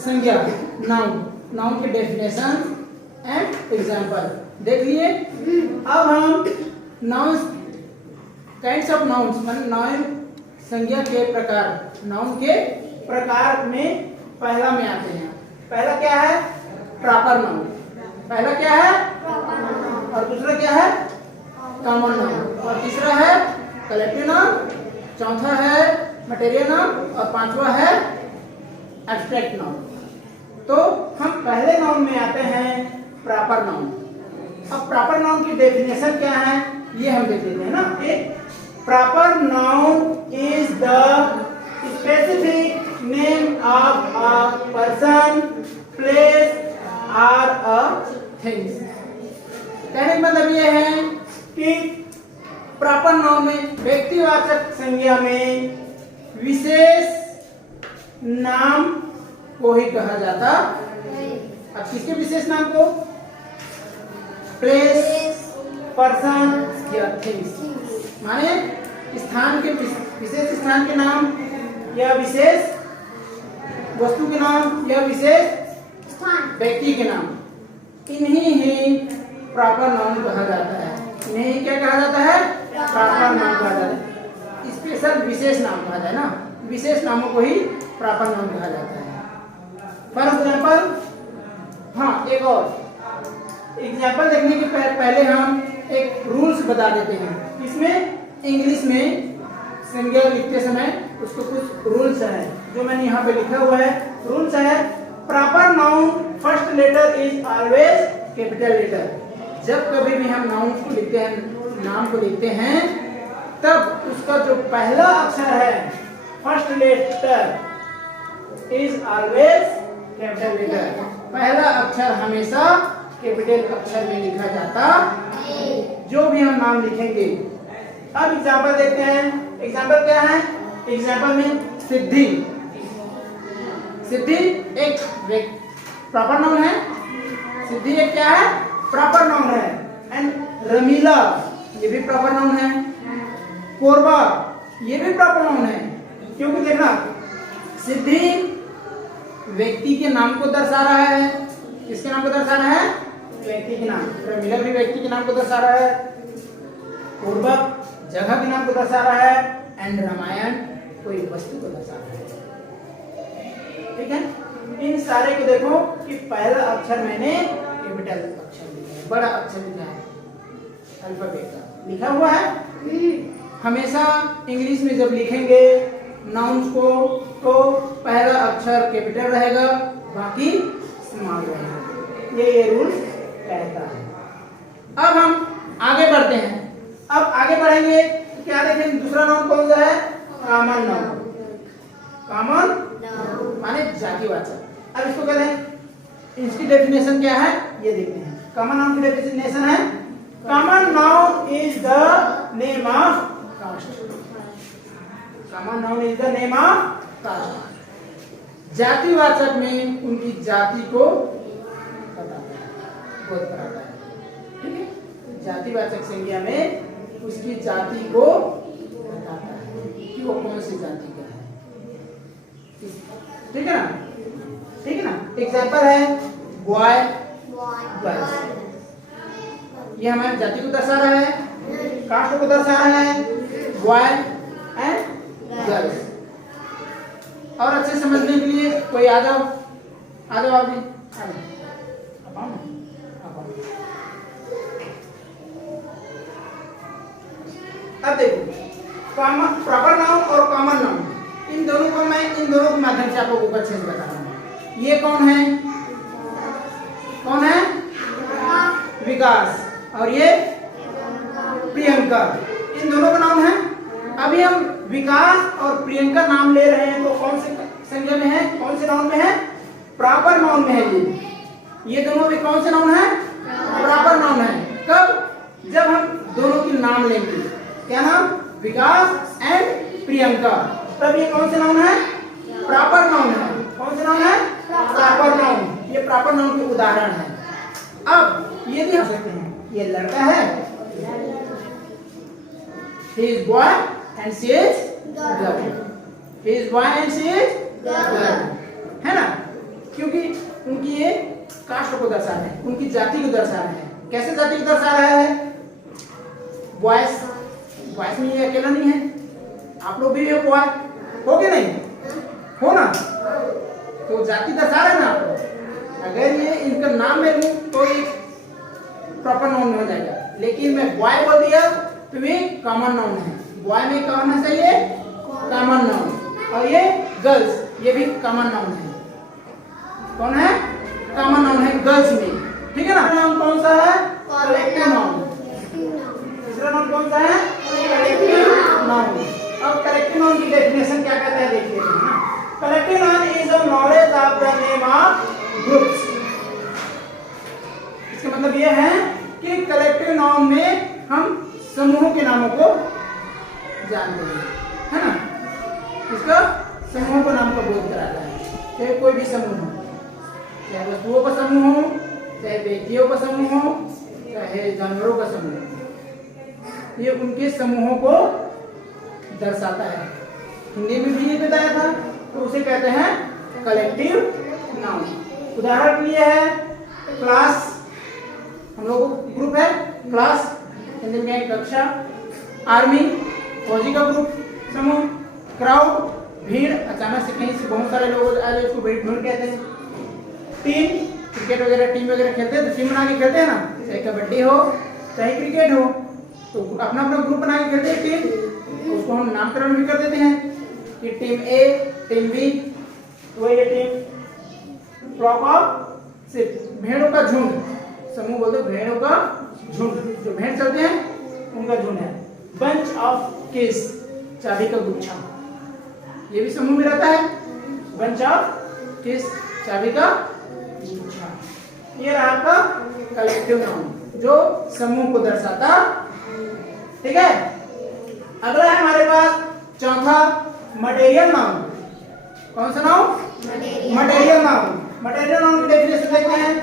संज्ञा noun, noun के definition and example देख लिए। अब हम नाउन्स, काइंड्स ऑफ नाउन्स मतलब नाउन संज्ञा के प्रकार, नाउन के प्रकार में पहला में आते हैं। पहला क्या है? Proper noun. पहला क्या है? और दूसरा क्या है? Common noun. और तीसरा है कलेक्टिव नाउन, चौथा है मटेरियल नाउन और पांचवा है एब्स्ट्रैक्ट नाउन। तो हम पहले नाउन में आते हैं प्रॉपर नाउन। अब प्रॉपर नाउन की डेफिनेशन क्या है ये हम देख लेते हैं ना। एक proper noun is the specific name of a person, place और अ थिंग्स। कहने का मतलब ये है कि प्रॉपर नाउन में व्यक्तिवाचक संज्ञा में विशेष नाम को ही कहा जाता। अब किसके विशेष नाम को? प्लेस, पर्सन या थिंग्स, माने स्थान के विशेष स्थान के नाम या विशेष वस्तु के नाम या विशेष व्यक्ति के नाम, इन्हीं ही प्रॉपर नाउन कहा जाता है। इन्हें क्या कहा जाता है? प्रॉपर नाउन कहा जाता है। स्पेशल विशेष नाम कहा जाए ना, विशेष नामों को ही प्रॉपर नाउन कहा जाता है। फॉर एग्जाम्पल, हाँ एक और एग्जाम्पल देखने के पहले हम एक रूल्स बता देते हैं। इसमें इंग्लिश में संज्ञा लिखते समय उसको कुछ रूल्स हैं जो मैंने यहाँ पे लिखा हुआ है। रूल्स है proper noun first letter is always capital letter. जब कभी भी हम नाउन को लिखते हैं, नाम को लिखते हैं, तब उसका जो पहला अक्षर है first letter is always capital letter. पहला अक्षर हमेशा कैपिटल अक्षर में लिखा जाता जो भी हम नाम लिखेंगे। अब एग्जाम्पल देखते हैं। एग्जाम्पल क्या है? एग्जाम्पल में सिद्धि। सिद्धि एक प्रॉपर नाउन है। सिद्धि एक क्या है? प्रॉपर नाउन है। एंड रमीला ये भी प्रॉपर नाउन है। कोरबा ये भी प्रॉपर नाउन है। क्योंकि देखना, सिद्धि व्यक्ति के नाम को दर्शा रहा है। किसके नाम को दर्शा रहा है? व्यक्ति के नाम। रमीला भी व्यक्ति के नाम को दर्शा रहा है। कोरबा जगह के नाम को दर्शा रहा है। एंड रामायण कोई वस्तु को दर्शा रहा है। ठीक है, इन सारे को देखो कि पहला अक्षर मैंने कैपिटल अक्षर लिखा है, बड़ा अक्षर लिखा है, अल्फाबेट का लिखा हुआ है। हमेशा इंग्लिश में जब लिखेंगे नाउन्स को तो पहला अक्षर कैपिटल रहेगा, बाकी स्मॉल रहेगा। ये रूल्स कहता है। अब हम आगे बढ़ते हैं। अब आगे बढ़ेंगे तो क्या देखेंगे? दूसरा नाउन कौन सा है? Common noun. कॉमन माने जातिवाचक। अब इसको कहते हैं, इसकी डेफिनेशन क्या है ये देखते हैं। कॉमन नाउन की डेफिनेशन है common noun is the name of caste. Common noun is the name of caste. जातिवाचक में उनकी जाति को बताता है, बोध कराता है। ठीक है, जातिवाचक संज्ञा में उसकी जाति को बताता है कि वो कौन सी जाति का है। ठीक है ना? ठीक है ना? एग्जाम्पल है बॉय, गर्ल। ये हमारी जाति को दर्शा रहा है, कास्ट को दर्शा रहा है, बॉय एंड गर्ल्स। और अच्छे समझने के लिए कोई आ जाओ, आ जाओ अभी, आ जाओ। अब देखो, प्रॉपर नाउन और कॉमन नाउन, इन दोनों को मैं इन दोनों के माध्यम से आपको ऊपर से बता रहा हूँ। ये कौन है? कौन है? विकास। और ये प्रियंका। इन दोनों का नाम है। अभी हम विकास और प्रियंका नाम ले रहे हैं तो कौन से संज्ञा में है? कौन से नाउन में है? प्रॉपर नाउन में है। ये दोनों भी कौन से नाउन है? प्रॉपर नाउन है। कब? जब हम दोनों के नाम लेंगे। क्या नाम? विकास एंड प्रियंका। तब ये कौन से नाउन है? प्रॉपर नाउन है। कौन से नाउन है? Proper noun. ये प्रॉपर नाउन के उदाहरण है। अब ये भी हो सकते हैं, ये लड़का है, he is boy and she is girl, he is boy and she is girl, है ना? क्योंकि उनकी ये कास्ट को दर्शा रहे हैं, उनकी जाति को दर्शा रहे हैं। कैसे जाति को दर्शा रहा है? बॉयज, बॉयज में ये अकेला नहीं है, आप लोग भी हो बॉय, हो कि नहीं हो ना, तो जाति दर्शा रहे हैं ना आप लोग। अगर ये इनका नाम में लूं तो ये प्रॉपर नाउन हो जाएगा, लेकिन मैं बॉय बोल दिया तो ये कॉमन नाउन है। बॉय में क्या होना चाहिए? Common noun. और ये गर्ल्स, ये भी कॉमन नाउन है। कौन है? कॉमन नाउन है गर्ल्स में, ठीक है ना। नाउन कौन सा है? Collective noun. तीसरा नाउन कौन सा है? Collective noun. अब कलेक्टिव नाउन की डेफिनेशन क्या कहते हैं देखिए ना। Collective noun is a knowledge of the name of groups. इसका मतलब ये है कि कलेक्टिव नाउन में हम समूहों के नामों को जानते हैं, है ना। इसका समूहों को नाम का बोध कराता है। चाहे कोई भी समूह हो, चाहे वस्तुओं का समूह हो, चाहे व्यक्तियों का समूह हो, चाहे जानवरों का समूह हो, ये उनके समूहों को दर्शाता है। हिंदी में भी ये बताया था, तो उसे कहते हैं कलेक्टिव नाउन। उदाहरण के लिए है क्लास, हम लोगों को ग्रुप है क्लास, हिंदी में कक्षा। आर्मी, फौजी का ग्रुप समूह। क्राउड, भीड़, अचानक से कहीं से बहुत सारे लोग आ जाए उसको भीड़ कहते हैं। टीम, क्रिकेट वगैरह टीम वगैरह खेलते हैं तो टीम बना के खेलते हैं ना, चाहे कबड्डी हो चाहे क्रिकेट हो, तो अपना अपना ग्रुप बना के खेलते हैं टीम, उसको हम नामकरण भी कर देते हैं कि टीम ए, टीम बी, तो ये टीम फ्लॉक ऑफ शिप, भेड़ों का झुंड, समूह बोलते भेड़ों का झुंड, जो भेड़ चलते हैं उनका झुंड है। बंच ऑफ किस, चाबी का गुच्छा, ये भी समूह में रहता है। बंच ऑफ किस, चाबी का गुच्छा। ये रहा आपका कलेक्टिव नाउन जो समूह को दर्शाता, ठीक है। अगला है हमारे पास चौथा मटेरियल नाउन। कौन सा noun? Material noun. Material noun की डेफिनेशन देखते हैं।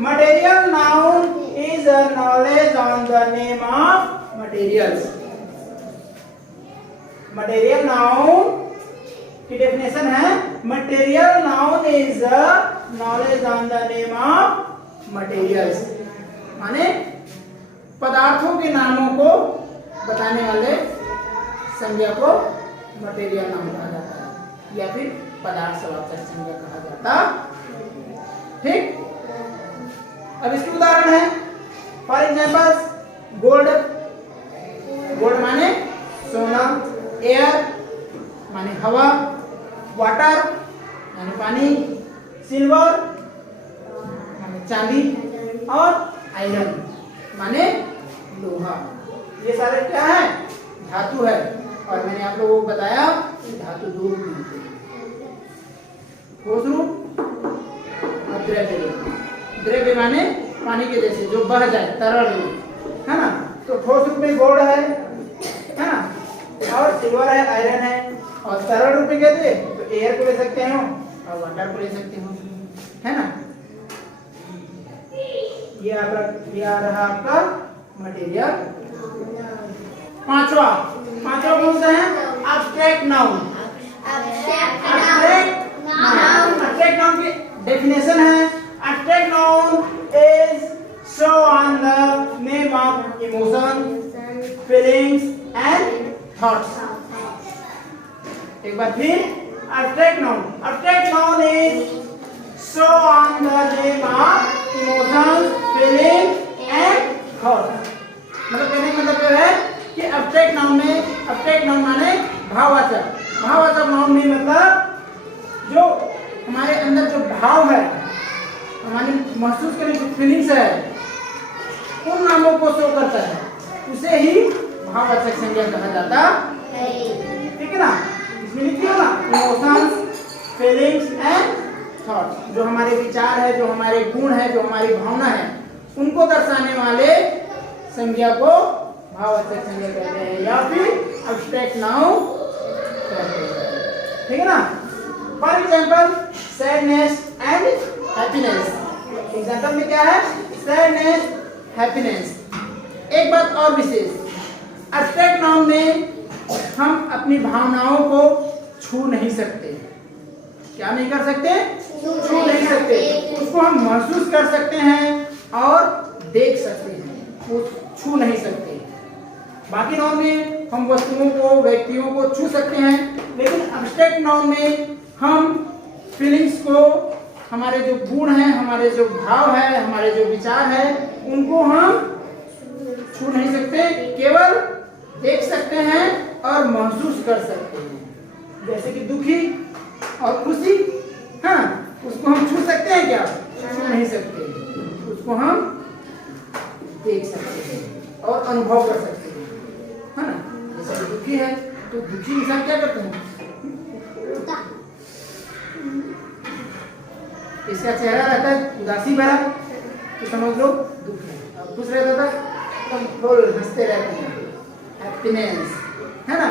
Material noun is a knowledge on the name of materials. Material noun की डेफिनेशन है material noun is a knowledge on the name of materials, माने पदार्थों के नामों को बताने वाले संज्ञा को मटेरियल नाउन कहा जाता है, या फिर पदार्थवाचक संज्ञा कहा जाता, ठीक। अब इसके उदाहरण है, फॉर एग्जांपल गोल्ड, गोल्ड माने सोना, एयर माने हवा, वाटर माने पानी, सिल्वर माने चांदी, और आयरन माने लोहा। ये सारे क्या है? धातु है। और मैंने आप लोगों को बताया कि धातु दो रूप में होते हैं, ठोस रूप और द्रव्य रूप। द्रव्य माने पानी के जैसे जो बह जाए, तरल रूप, है ना। तो ठोस रूप में गोल्ड है ना, और सिल्वर है, आयरन है। और तरल रूप में कहते हैं तो एयर को ले सकते हो और वाटर को ले सकते हो, है ना। ये आ रहा आपका मटेरियल। पांचवा कौन सा है? Abstract noun. एब्स्ट्रैक्ट नाउन की डेफिनेशन है, abstract noun is show on the name of emotion, feelings and thoughts. एक बार फिर, abstract noun is show on the name of emotion, feeling and thoughts. मतलब कहने का मतलब यह है कि एब्स्ट्रैक्ट नाउन माने भाववाचक। भाववाचक नाउन में मतलब जो हमारे अंदर जो भाव है, हमारी महसूस करने की फीलिंग्स है, उन नामों को शो करता है, उसे ही भाववाचक संज्ञा कहा जाता है, ठीक है ना। इसमें लिखिए ना, इमोशंस, फीलिंग्स एंड थॉट्स, जो हमारे विचार है, जो हमारे गुण है, जो हमारी भावना है, उनको दर्शाने वाले संज्ञा को भाववाचक संज्ञा कहते हैं, या फिर एब्स्ट्रैक्ट नाउन कहते हैं, ठीक है ना। For example sadness and happiness. Example में क्या है? Sadness, happiness. एक बात और विशेष, एब्स्ट्रैक्ट नाउन में हम अपनी भावनाओं को छू नहीं सकते। क्या नहीं कर सकते, छू नहीं सकते। उसको हम महसूस कर सकते हैं और देख सकते हैं, वो छू नहीं सकते। बाकी नाउन में हम वस्तुओं को, व्यक्तियों को छू सकते हैं, लेकिन एब्स्ट्रैक्ट नाउन में हम फीलिंग्स को, हमारे जो गुण हैं, हमारे जो भाव है, हमारे जो विचार है, उनको हम छू नहीं सकते, केवल देख सकते हैं और महसूस कर सकते हैं। जैसे कि दुखी और खुशी, हाँ, उसको हम छू सकते हैं क्या, छू नहीं सकते, उसको हम देख सकते हैं और अनुभव कर सकते हैं, है ना। जैसे दुखी है तो दुखी इंसान क्या करते हैं, इसका चेहरा रहता है उदासी भरा तो समझ लो दुख है, और खुश रहता था तो फुल हंसते रहते हैं, हैप्पीनेस, है ना।